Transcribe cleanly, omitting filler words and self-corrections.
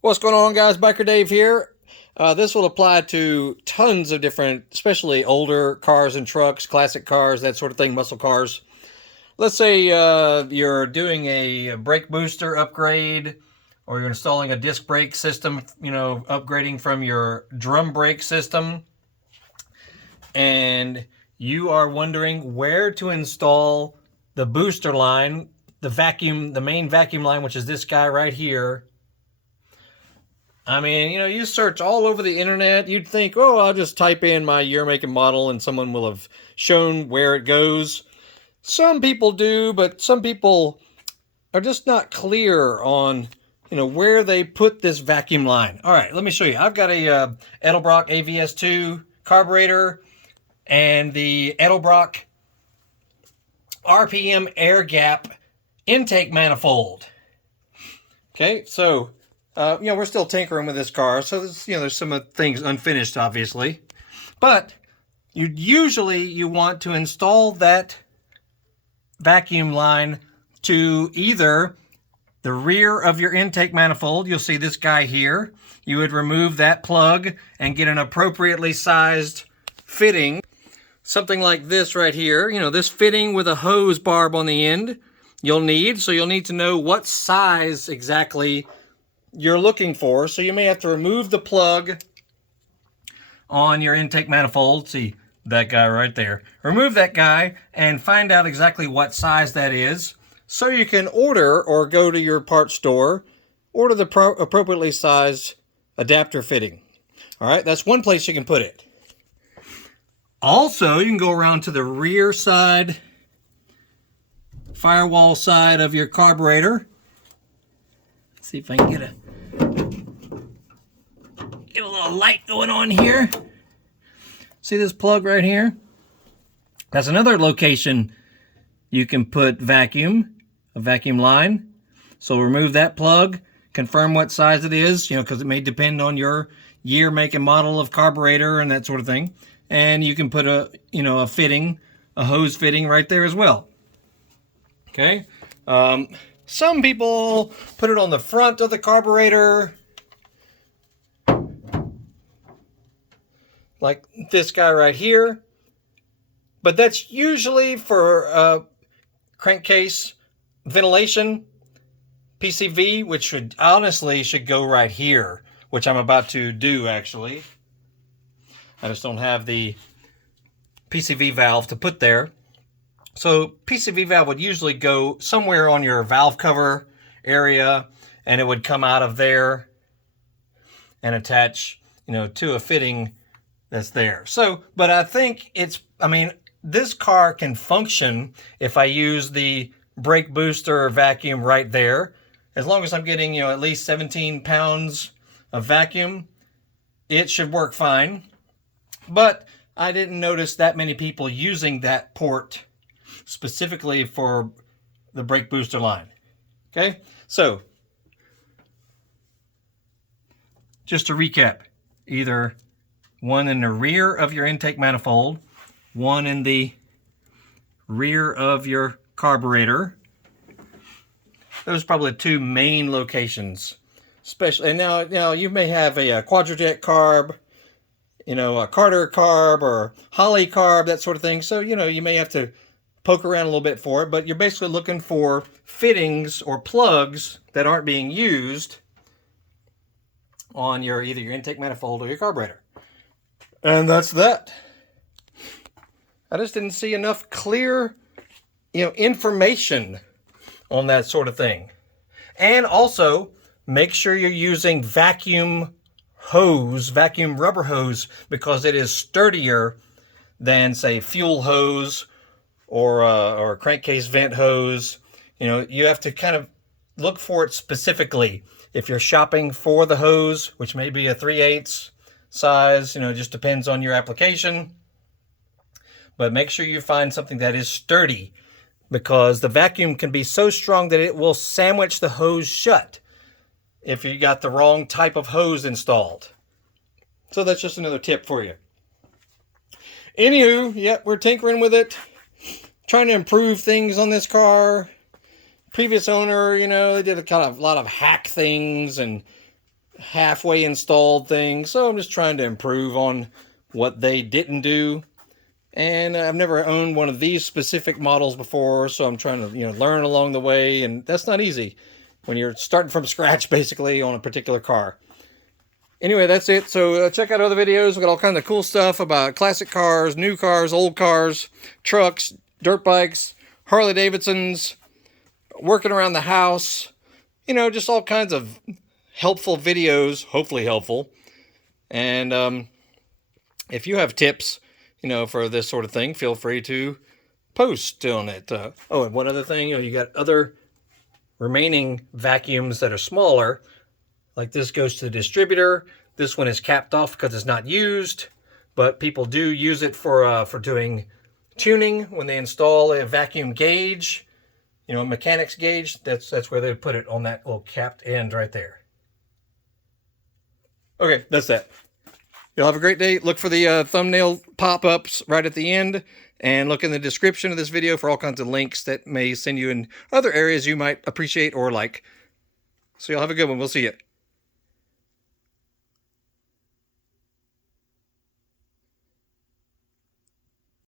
What's going on, guys? Biker Dave here. This will apply to tons of different, especially older cars and trucks, classic cars, that sort of thing, muscle cars. Let's say you're doing a brake booster upgrade, or you're installing a disc brake system, upgrading from your drum brake system, and you are wondering where to install the booster line, the main vacuum line, which is this guy right here. I mean, you search all over the internet. You'd think, oh, I'll just type in my year, make, and model, and someone will have shown where it goes. Some people do, but some people are just not clear on, where they put this vacuum line. All right, let me show you. I've got a Edelbrock AVS2 carburetor and the Edelbrock RPM air gap intake manifold. Okay, so we're still tinkering with this car, so there's some things unfinished, obviously. But you want to install that vacuum line to either the rear of your intake manifold. You'll see this guy here. You would remove that plug and get an appropriately sized fitting. Something like this right here. This fitting with a hose barb on the end you'll need. So you'll need to know what size exactly you're looking for. So you may have to remove the plug on your intake manifold. See that guy right there. Remove that guy and find out exactly what size that is, so you can order or go to your parts store, order the appropriately sized adapter fitting. All right, that's one place you can put it. Also, you can go around to the rear side, firewall side of your carburetor. Let's see if I can get a little light going on here. See this plug right here? That's another location you can put a vacuum line. So remove that plug, confirm what size it is, because it may depend on your year, make, and model of carburetor and that sort of thing. And you can put a fitting, a hose fitting right there as well. Okay. Some people put it on the front of the carburetor, like this guy right here. But that's usually for crankcase ventilation, PCV, which should go right here, which I'm about to do actually. I just don't have the PCV valve to put there. So PCV valve would usually go somewhere on your valve cover area, and it would come out of there and attach, to a fitting that's there. So, but I think this car can function if I use the brake booster vacuum right there. As long as I'm getting, at least 17 pounds of vacuum, it should work fine. But I didn't notice that many people using that port specifically for the brake booster line. Okay, so just to recap, either one in the rear of your intake manifold, one in the rear of your carburetor. Those are probably the two main locations. Especially, and now you may have a Quadrajet carb, a Carter carb or Holly carb, that sort of thing. So, you may have to poke around a little bit for it, but you're basically looking for fittings or plugs that aren't being used on either your intake manifold or your carburetor. And that's that. I just didn't see enough clear, information on that sort of thing. And also, make sure you're using vacuum rubber hose, because it is sturdier than, say, fuel hose or crankcase vent hose. You have to kind of look for it specifically. If you're shopping for the hose, which may be a 3/8 size, it just depends on your application. But make sure you find something that is sturdy, because the vacuum can be so strong that it will sandwich the hose shut if you got the wrong type of hose installed. So that's just another tip for you. Anywho, we're tinkering with it, trying to improve things on this car. Previous owner, they did a lot of hack things and halfway installed thing, so I'm just trying to improve on what they didn't do. And I've never owned one of these specific models before, so I'm trying to, learn along the way, and that's not easy when you're starting from scratch, basically, on a particular car. Anyway, that's it. So check out other videos. We got all kinds of cool stuff about classic cars, new cars, old cars, trucks, dirt bikes, Harley Davidsons, working around the house, just all kinds of helpful videos, hopefully helpful. And if you have tips, for this sort of thing, feel free to post on it. Oh, and one other thing, you got other remaining vacuums that are smaller. Like this goes to the distributor. This one is capped off because it's not used, but people do use it for doing tuning when they install a vacuum gauge, a mechanic's gauge. That's where they put it, on that little capped end right there. Okay, that's that. You'll have a great day. Look for the thumbnail pop-ups right at the end, and look in the description of this video for all kinds of links that may send you in other areas you might appreciate or like. So you'll have a good one. We'll see you.